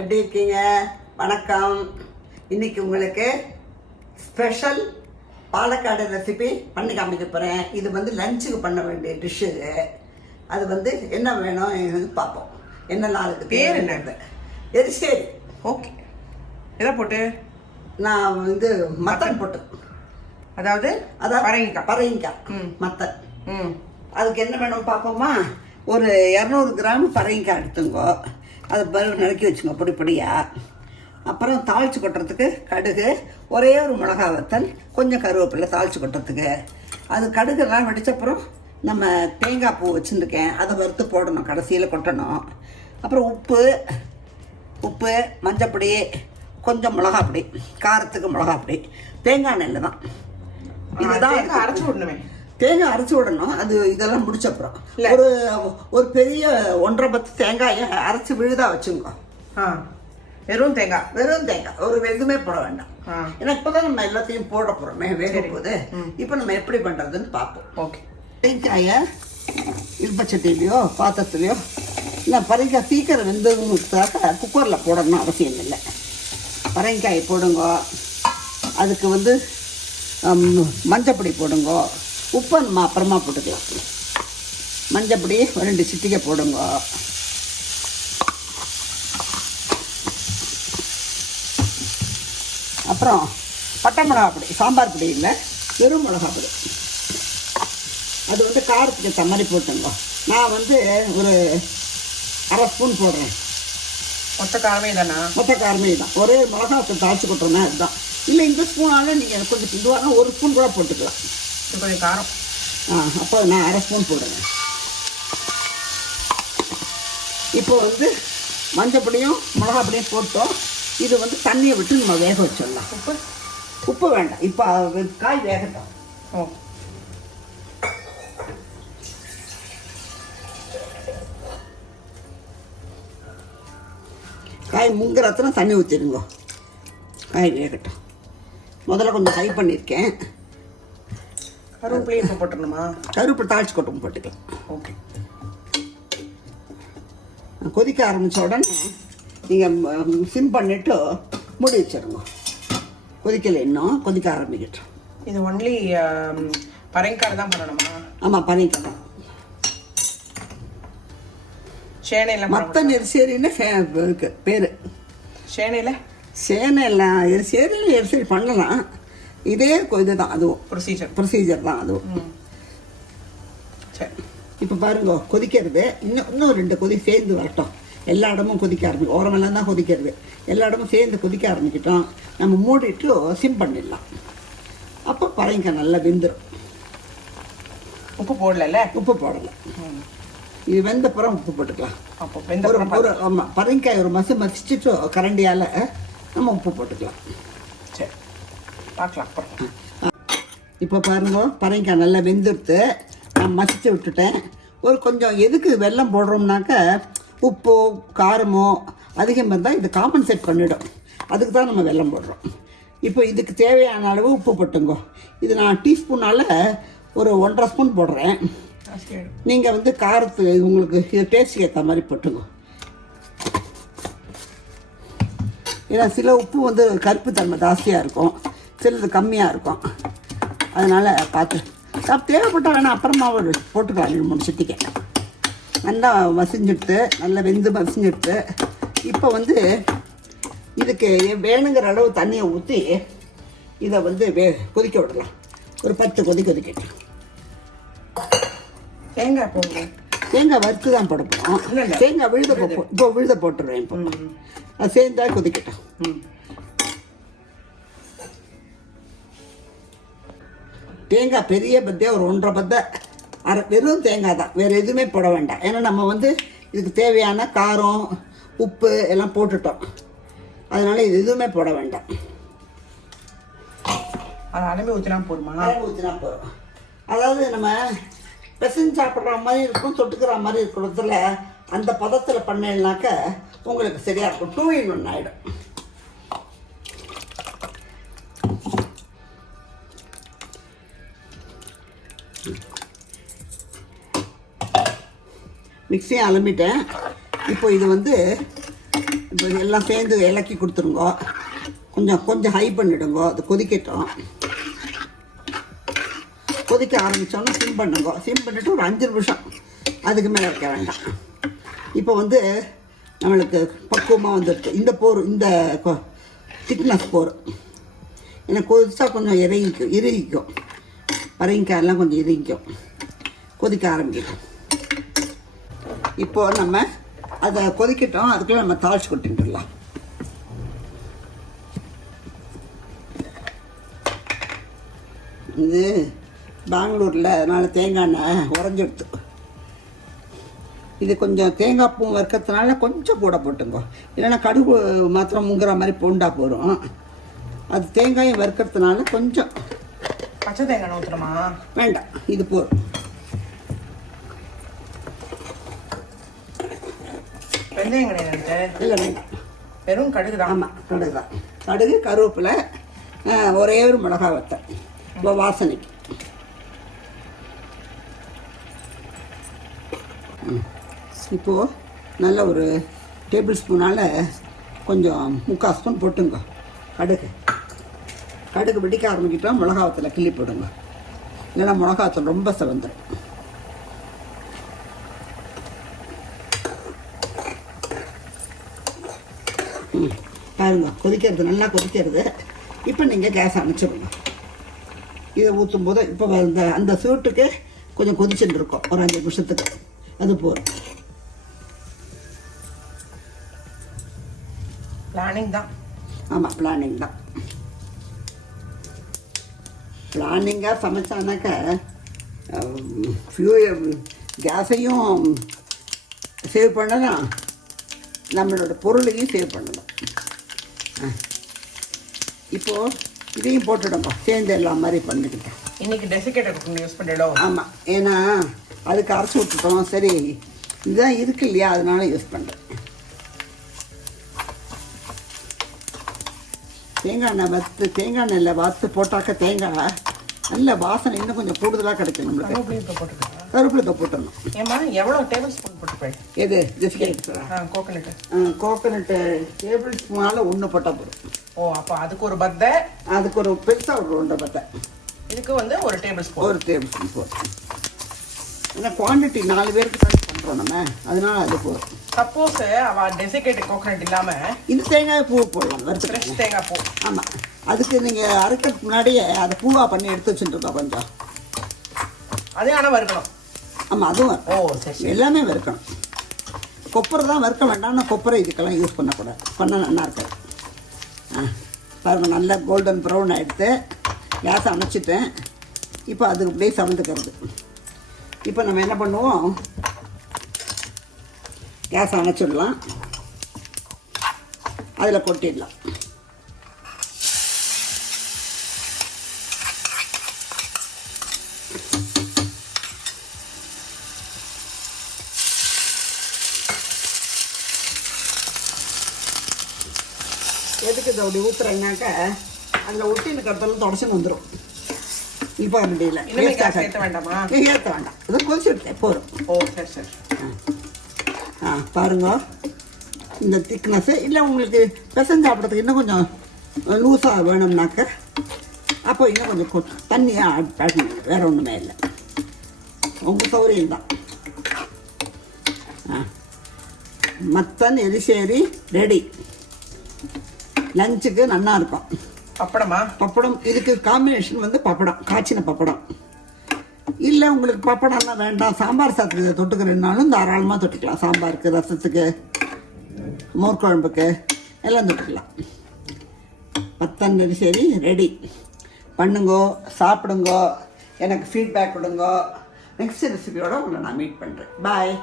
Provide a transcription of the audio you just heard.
எப்படி இருக்கீங்க? வணக்கம். இன்னைக்கு உங்களுக்கு ஸ்பெஷல் பாலக்காடு ரெசிபி பண்ணி காமிக்க போகிறேன். இது வந்து லஞ்சுக்கு பண்ண வேண்டிய டிஷ்ஷு. அது வந்து என்ன வேணும் பார்ப்போம். என்ன நாளுக்கு பேர் என்ன? எரிசேரி. ஓகே. எதை போட்டு? நான் வந்து மட்டன் போட்டு, அதாவது பரங்கிக்காய் மட்டன். அதுக்கு என்ன வேணும் பார்ப்போமா? ஒரு 200 கிராம் பரங்கிக்காய் எடுத்துங்கோ. அதை பருவ நறுக்கி வச்சுங்க பொடி பொடியாக. அப்புறம் தாளித்து கொட்டுறதுக்கு கடுகு, ஒரே ஒரு மிளகா வத்தல், கொஞ்சம் கருவேப்பிலை தாளித்து கொட்டுறதுக்கு. அது கடுகெல்லாம் வெடிச்சப்புறம் நம்ம தேங்காய் பூ வச்சுருக்கேன், அதை வறுத்து போடணும், கடைசியில் கொட்டணும். அப்புறம் உப்பு, மஞ்சப்பொடி, கொஞ்சம் மிளகாப்பொடி, காரத்துக்கு மிளகாப்பொடி, தேங்காய் எண்ணெயில் தான். இதுதான் அரைச்சி விடணுமே. தேங்காய் அரைச்சி விடணும். அது இதெல்லாம் முடிச்சப்புறம் ஒரு பெரிய 1.5 பத்து தேங்காயை அரைச்சி விழுதா வச்சுங்க. வெறும் தேங்காய் ஒரு எதுவுமே போட வேண்டாம். ஏன்னா இப்போதான் நம்ம எல்லாத்தையும் போட போறோமே, வேக போகுது. இப்போ நம்ம எப்படி பண்றதுன்னு பார்ப்போம். ஓகே. தேங்காயை இருப்பச்சட்டிலையோ பாத்திரத்துலையோ இல்லை, பரங்கிக்காய் சீக்கிரம் வெந்ததுக்காக குக்கரில் போடணும்னு அவசியம் இல்லை. பரங்கிக்காயை போடுங்க. அதுக்கு வந்து மஞ்சப்பொடி போடுங்க. உப்பை நம்ம அப்புறமா போட்டுக்கலாம். மஞ்சப்பொடி 2 சிட்டிகை போடுங்க. அப்புறம் பட்டை மிளகா பொடி, சாம்பார் பொடி இல்லை, வெறும் மிளகா பொடி. அது வந்து காரத்துக்கு ஏற்ற மாதிரி போட்டுங்க. நான் வந்து ஒரு 1/2 ஸ்பூன் போடுறேன். மொத்த காரமே தானா? மொத்த காரமே தான். ஒரே மிளகாத்தூள் தாளிச்சு கொட்டுறோமே, அதுதான். இல்லை இந்த ஸ்பூனால நீங்கள் கொஞ்சம் இதுவாக 1 ஸ்பூன் கூட போட்டுக்கலாம். கொஞ்சம் காரம். அப்போ நான் 1/2 ஸ்பூன் போடுறேன். இப்போ வந்து மஞ்சப்பொடியும் மிளகாப்பொடியும் போட்டோம். இது வந்து தண்ணியை விட்டு நம்ம வேக வச்சிடலாம். உப்பு வேண்டாம். இப்போ காய் வேகட்டும். காய் முங்குறதுனா தண்ணி ஊற்றிடுங்க. காய் வேகட்டும். முதல்ல கொஞ்சம் ஃப்ரை பண்ணியிருக்கேன். கருவேப்பிலையும் இப்போ போட்டுடணுமா? கருவேப்பிலை தாளிச்சு கொட்டும் போட்டுக்கலாம். ஓகே. கொதிக்க ஆரம்பித்த உடனே நீங்கள் சிம் பண்ணிவிட்டு மூடி வச்சிடுங்க. கொதிக்கலை, இன்னும் கொதிக்க ஆரம்பிக்கட்டும். இது ஒன்லி பரங்கிக்காய் தான் பண்ணணுமா? ஆமாம், பரங்கிக்காய் தான். சேனையில் மட்டன் எரிசேரின்னு இருக்கு பேர். சேனையில் எரிசேரி பண்ணலாம். இதே இதுதான், அதுவும் ப்ரொசீஜர் தான் அதுவும். சரி, இப்போ பாருங்க கொதிக்கிறது. இன்னும் 2 கொதி சேர்ந்து வரட்டும். எல்லா இடமும் கொதிக்க ஆரம்பிக்கும். ஓரமெல்லாம் தான் கொதிக்கிறது. எல்லா இடமும் சேர்ந்து கொதிக்க ஆரம்பிக்கிட்டோம். நம்ம மூடிட்டு சிம் பண்ணிடலாம். அப்போ பரங்கிக்காய் நல்லா வெந்துடும். உப்பு போடல? உப்பு போடலை. இது வெந்தப்புறம் உப்பு போட்டுக்கலாம். ஆமாம், பரங்கிக்காய் ஒரு மசிச்சுட்டு கரண்டியால் நம்ம உப்பு போட்டுக்கலாம். சரி, பார்க்கலாம். இப்போ பாருங்க, பரங்கிக்காய் நல்லா வெந்துடுத்து. நான் மசிச்சு விட்டுட்டேன். ஒரு கொஞ்சம் எதுக்கு வெல்லம் போடுறோம்னாக்க உப்போ காரமோ அதிகமாக இருந்தால் இது காம்பன்சேட் பண்ணிவிடும். அதுக்கு தான் நம்ம வெல்லம் போடுறோம். இப்போ இதுக்கு தேவையான அளவு உப்பு போட்டுங்கோ. இது நான் டீஸ்பூனால் ஒரு 1.5 ஸ்பூன் போடுறேன். நீங்கள் வந்து காரத்து உங்களுக்கு இது டேஸ்ட்டுக்கு ஏற்ற மாதிரி போட்டுங்க. ஏன்னா சில உப்பு வந்து கருப்பு தன்மை ஜாஸ்தியாக இருக்கும், சிலது கம்மியாக இருக்கும். அதனால் பார்த்து தேவைப்பட்டால் வேணால் அப்புறமா போட்டுக்கலாம். 2-3 சிட்டிக்கை நல்லா மசிஞ்சிடுத்து, நல்லா வெந்து மசிஞ்சிடுத்து. இப்போ வந்து இதுக்கு வேணுங்கிற அளவு தண்ணியை ஊற்றி இதை வந்து கொதிக்க விடலாம். ஒரு 10 கொதி கொதிக்கட்டும். தேங்காய் போடுங்க. தேங்காய் வறுத்து தான் போட போகிறோம். தேங்காய் விழுத போட்டுருவேன். இப்போ அது சேர்ந்தா கொதிக்கட்டும். தேங்காய் பெரிய பத்தியாக ஒரு 1.5 பத்தை வெறும் தேங்காய் தான், வேறு எதுவுமே போட வேண்டாம். ஏன்னா நம்ம வந்து இதுக்கு தேவையான காரம் உப்பு எல்லாம் போட்டுட்டோம். அதனால் இது எதுவுமே போட வேண்டாம். அளவு ஊற்றினா போதுமா? அளவு ஊற்றினா போதும். அதாவது நம்ம பெசஞ்சு சாப்பிட்ற மாதிரி இருக்கும், தொட்டுக்கிற மாதிரி இருக்கிறதுல அந்த பதத்தில் பண்ணேன்னாக்க உங்களுக்கு சரியாக இருக்கும். 2 in 1 ஆகிடும். மிக்ஸியும் அலம்பிட்டேன். இப்போ இது வந்து இப்போ எல்லாம் சேர்ந்து இலக்கி கொடுத்துருங்கோ. கொஞ்சம் ஹை பண்ணிவிடுங்கோ. அது கொதிக்கட்டும். கொதிக்க ஆரம்பித்தோன்னா சிம் பண்ணுங்க. சிம் பண்ணிவிட்டு ஒரு 5 நிமிஷம் அதுக்கு மேலே வைக்க வேண்டாம். இப்போ வந்து நம்மளுக்கு பக்குவமாக வந்துடுச்சு. இந்த போர் இந்த திக்னஸ் போர் எனக்கு கொதிச்சா கொஞ்சம் இறுகிக்கும். பரங்கிக்காயெல்லாம் கொஞ்சம் இறுகிக்கும். கொதிக்க ஆரம்பிக்கும். இப்போது நம்ம அதை கொதிக்கட்டும். அதுக்குள்ளே நம்ம தாளிச்சு கொட்டிட்டுலாம். இது பெங்களூரில் அதனால் தேங்காய் எண்ணெய் உறைஞ்சிடுது. இது கொஞ்சம் தேங்காய் பூ வறுக்கிறதுனால கொஞ்சம் கூட போட்டுங்க. இல்லைன்னா கடுகு மாத்திரம் முங்குற மாதிரி பூண்டா போகிறோம். அது தேங்காயும் வறுக்கிறதுனால கொஞ்சம் பச்சை தேங்காய் ஊற்றுறமா? வேண்டாம், இது போதும். வெந்தயம் கிடையாது? இல்லை வேண்டாம், வெறும் கடுகு தான். ஆமாம், கடுகு தான். கடுகு, கருவேப்பிலை, ஒரே ஒரு மிளகா வத்தல் இப்போ வாசனைக்கு. இப்போது நல்ல ஒரு டேபிள் ஸ்பூனால் கொஞ்சம் 3/4 ஸ்பூன் போட்டுங்க கடுகு வெடிக்க ஆரம்பிக்கிட்டோம். மிளகாவத்தில் கிள்ளி போடுங்க. இல்லைன்னா மிளகாவத்தில் ரொம்ப செவந்துடும். பாருங்க, கொதிக்கிறது, நல்லா கொதிக்கிறது. இப்போ நீங்கள் கேஸ் அணைச்சிடுங்க. இதை ஊற்றும் போது இப்போ அந்த சூட்டுக்கு கொஞ்சம் கொதிச்சுட்டு இருக்கோம். ஒரு 5 நிமிஷத்துக்கு அது போதும். பிளானிங் தான். ஆமாம், பிளானிங் தான். பிளானிங்காக சமைச்சானாக்கா கேஸையும் சேவ் பண்ணலாம், நம்மளோட பொருளையும் சேவ் பண்ணலாம். இப்போது இதையும் போட்டுடுங்க. சேர்ந்து எல்லாம் மாதிரி பண்ணிக்கிட்டேன். இன்னைக்கு டெசிகேட்டர் யூஸ் பண்ணிடும். ஆமாம், ஏன்னா அதுக்கு அரைச்சி விட்டுட்டோம். சரி, இதுதான் இருக்கு இல்லையா, அதனால யூஸ் பண்ணுறேன். தேங்காய் எண்ணெயில் வறுத்து போட்டாக்க தேங்காய் நல்ல வாசனை இன்னும் கொஞ்சம் கூடுதலாக கிடைக்கும் நம்மளுக்கு. கருவேப்பிலை போட்டுடணும். ஏமா எவ்வளோ டேபிள் ஸ்பூன் போட்டுப்பேன்? எது டெசிகேட்டர்? கோகனட்டு டேபிள் ஸ்பூனால் 1 போட்டால் போதும். ஓ, அப்போ அதுக்கு ஒரு பத்தை, அதுக்கு ஒரு பெருசாக ஒரு 1 பத்தை, இதுக்கு வந்து 1 டேபிள் ஸ்பூன். 1 டேபிள் ஸ்பூன் போதும். ஏன்னா குவான்டிட்டி 4 பேருக்கு தான் பண்ணுறோம் நம்ம, அதனால அது போதும். சப்போஸ் அவள் டெசிகேட்டட் கோகனட் இல்லாமல் இது தேங்காய் பூ போடலாம், வறுத்து ஃப்ரெஷ் தேங்காய் பூ. ஆமாம், அதுக்கு நீங்கள் அரைக்கிறதுக்கு முன்னாடியே அதை பூவாக பண்ணி எடுத்து வச்சுட்டுருக்கோம் கொஞ்சம். அது ஆனால் வறுக்கணும். ஆமாம், அதுவும். ஓ சரி, எல்லாமே வறுக்கணும். கொப்பரை தான் வறுக்க வேண்டாம்னா கொப்பரை இதுக்கெல்லாம் யூஸ் பண்ணக்கூடாது, பண்ணால் நல்லா இருக்காது. பாருங்கள், நல்லா கோல்டன் ப்ரௌன் ஆகிடுத்து. கேஸை அணைச்சிட்டேன். இப்போ அதுக்கு அப்படியே சமைந்துக்கிறது. இப்போ நம்ம என்ன பண்ணுவோம், கேஸை அணைச்சிடலாம். அதில் கொட்டிடலாம். எதுக்கு இதை அப்படி ஊற்றுறேன்னாக்க அதில் ஒட்டி இருக்கிறதெல்லாம் தொடச்சுன்னு வந்துடும். இப்போ முடியல, ஏற்ற வேண்டாமா? ஏற்ற வேண்டாம், அது கொதிச்சுட்டு போதும். ஓ சரி சரி. பாருங்க, இந்த திக்னஸ்ஸு. இல்லை உங்களுக்கு பெசஞ்சு சாப்பிட்றதுக்கு இன்னும் கொஞ்சம் லூஸாக வேணும்னாக்க அப்போ இன்னும் கொஞ்சம் தண்ணியாக ஆட் பண்ணணும். வேறு ஒன்றுமே இல்லை, உங்கள் சௌகரியம் தான். Mutton எரிசேரி ready. லஞ்சுக்கு நல்லா இருக்கும். பப்படம் இதுக்கு காம்பினேஷன் வந்து பப்படம், காய்ச்சின பப்படம். இல்லை உங்களுக்கு பப்படம்லாம் வேண்டாம், சாம்பார் சாதத்துக்கு தொட்டுக்கிறதுனாலும் தாராளமாக தொட்டுக்கலாம். சாம்பாருக்கு, ரசத்துக்கு, மோர் குழம்புக்கு எல்லாம் தொட்டுக்கலாம். Mutton எரிசேரி ready. பண்ணுங்கோ, சாப்பிடுங்கோ, எனக்கு ஃபீட்பேக் கொடுங்கோ. நெக்ஸ்ட் ரெசிபியோட உங்களை நான் மீட் பண்ணுறேன். பாய்.